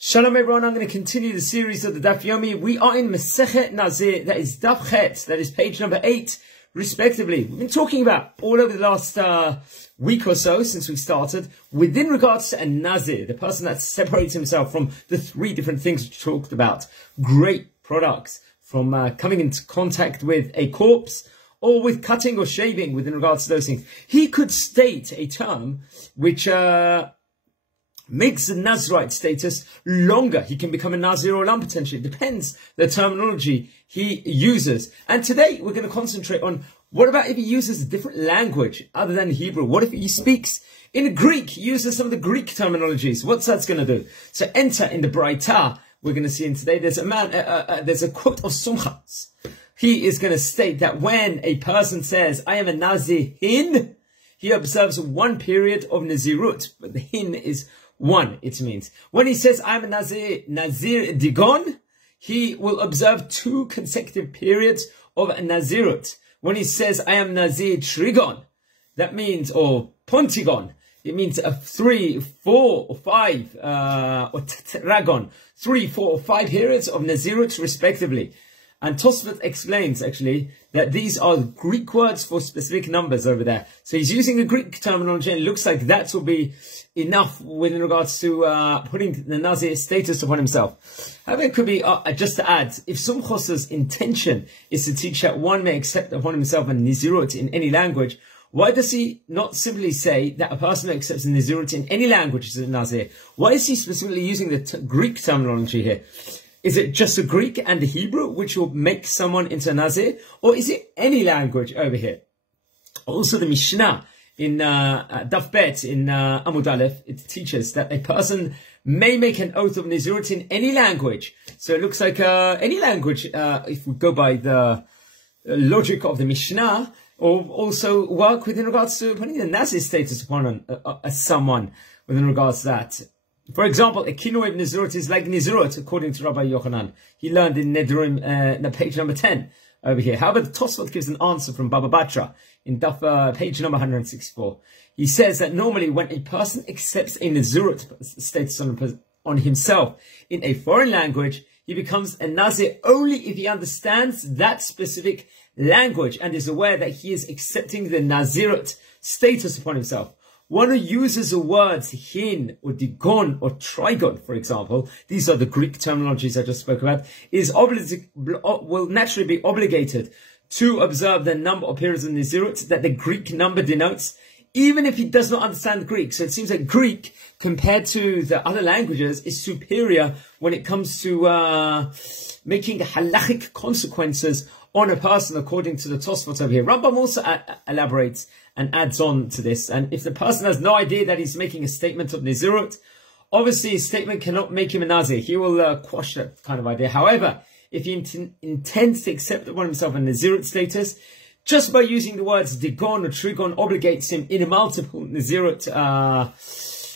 Shalom everyone, I'm going to continue the series of the Daf Yomi. We are in Masechet Nazir, that is Daf Chet, that is page number 8, respectively. We've been talking about all over the last week or so since we started, within regards to a Nazir, the person that separates himself from the three different things we talked about. Great products from coming into contact with a corpse, or with cutting or shaving within regards to those things. He could state a term which makes the Nazrite status longer. He can become a Nazir or Lam potentially. It depends the terminology he uses. And today we're going to concentrate on what about if he uses a different language other than Hebrew? What if he speaks in Greek, uses some of the Greek terminologies? What's that's going to do? So enter in the Braita. We're going to see in today, there's a man, there's a quote of Sumchas. He is going to state that when a person says, I am a Nazir hin, he observes one period of Nazirut, but the hin is one, it means. When he says, I'm a Nazir Digon, he will observe 2 consecutive periods of Nazirut. When he says, I am Nazir Trigon, that means, or Pontigon, it means 3, 4, or 5, or Tetragon, 3, 4, or 5 periods of Nazirut, respectively. And Tosfot explains, actually, that these are Greek words for specific numbers over there. So he's using the Greek terminology, and it looks like that will be enough with regards to putting the Nazir status upon himself. However, it could be, just to add, if Sumchos's intention is to teach that one may accept upon himself a Nazirut in any language, why does he not simply say that a person who accepts a Nazirut in any language is a Nazir? Why is he specifically using the Greek terminology here? Is it just the Greek and the Hebrew which will make someone into a Nazir? Or is it any language over here? Also, the Mishnah in Daf Bet, in Amud Aleph, it teaches that a person may make an oath of Nazirut in any language. So it looks like any language, if we go by the logic of the Mishnah, or also work within regards to putting the Nazir status upon someone within regards to that. For example, a kinoi of Nazirut is like Nazirut, according to Rabbi Yochanan. He learned in Nedarim, page number 10 over here. However, the Tosfot gives an answer from Baba Batra in page number 164. He says that normally when a person accepts a Nazirut status on himself in a foreign language, he becomes a Nazir only if he understands that specific language and is aware that he is accepting the Nazirut status upon himself. One who uses the words hin or digon or trigon, for example, these are the Greek terminologies I just spoke about, will naturally be obligated to observe the number of periods of Nazirut that the Greek number denotes, even if he does not understand Greek. So it seems like Greek, compared to the other languages, is superior when it comes to making halachic consequences on a person, according to the Tosfot over here. Rambam also elaborates and adds on to this. And if the person has no idea that he's making a statement of Nazirut, obviously his statement cannot make him a Nazir. He will quash that kind of idea. However, if he intends to accept upon himself a Nazirut status, just by using the words Digon or Trigon obligates him in a multiple Nazirut,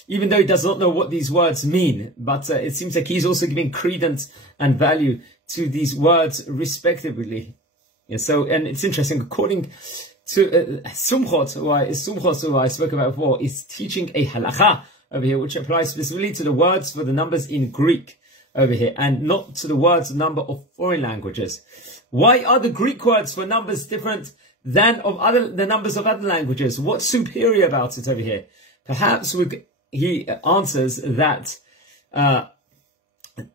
even though he does not know what these words mean. But it seems like he's also giving credence and value to these words respectively. Yeah, so, and it's interesting, according to Sumchot, who I spoke about before, is teaching a halacha over here, which applies specifically to the words for the numbers in Greek over here, and not to the words number of foreign languages. Why are the Greek words for numbers different than the numbers of other languages? What's superior about it over here? Perhaps he answers that the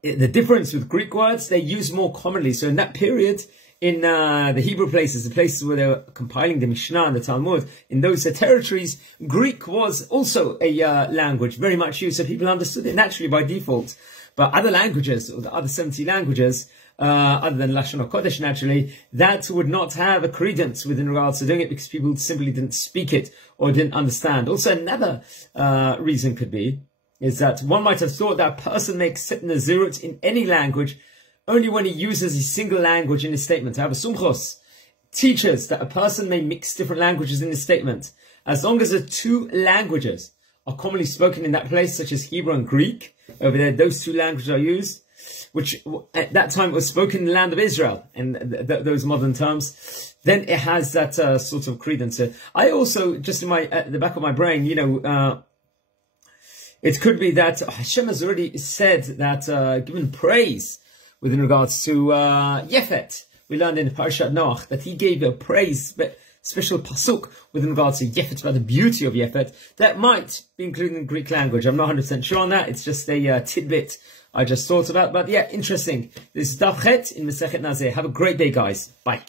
difference with Greek words, they use more commonly. So in that period, in the Hebrew places, the places where they were compiling the Mishnah and the Talmud, in those territories, Greek was also a language very much used, so people understood it naturally by default. But other languages, or the other 70 languages, other than Lashon HaKodesh naturally, that would not have a credence within regards to doing it because people simply didn't speak it or didn't understand. Also, another reason could be is that one might have thought that a person may accept Nazirut in any language only when he uses a single language in his statement. However, Sumchos teaches that a person may mix different languages in his statement, as long as the 2 languages are commonly spoken in that place, such as Hebrew and Greek. Over there, those 2 languages are used, which at that time was spoken in the land of Israel, in those modern terms. Then it has that sort of credence. I also, just in the back of my brain, It could be that Hashem has already said that, given praise with regards to Yefet. We learned in Parashat Noach that he gave a praise, but special pasuk with regards to Yefet, about the beauty of Yefet. That might be included in Greek language. I'm not 100% sure on that. It's just a tidbit I just thought about. But yeah, interesting. This is Daf Chet in Masechet Nazir. Have a great day, guys. Bye.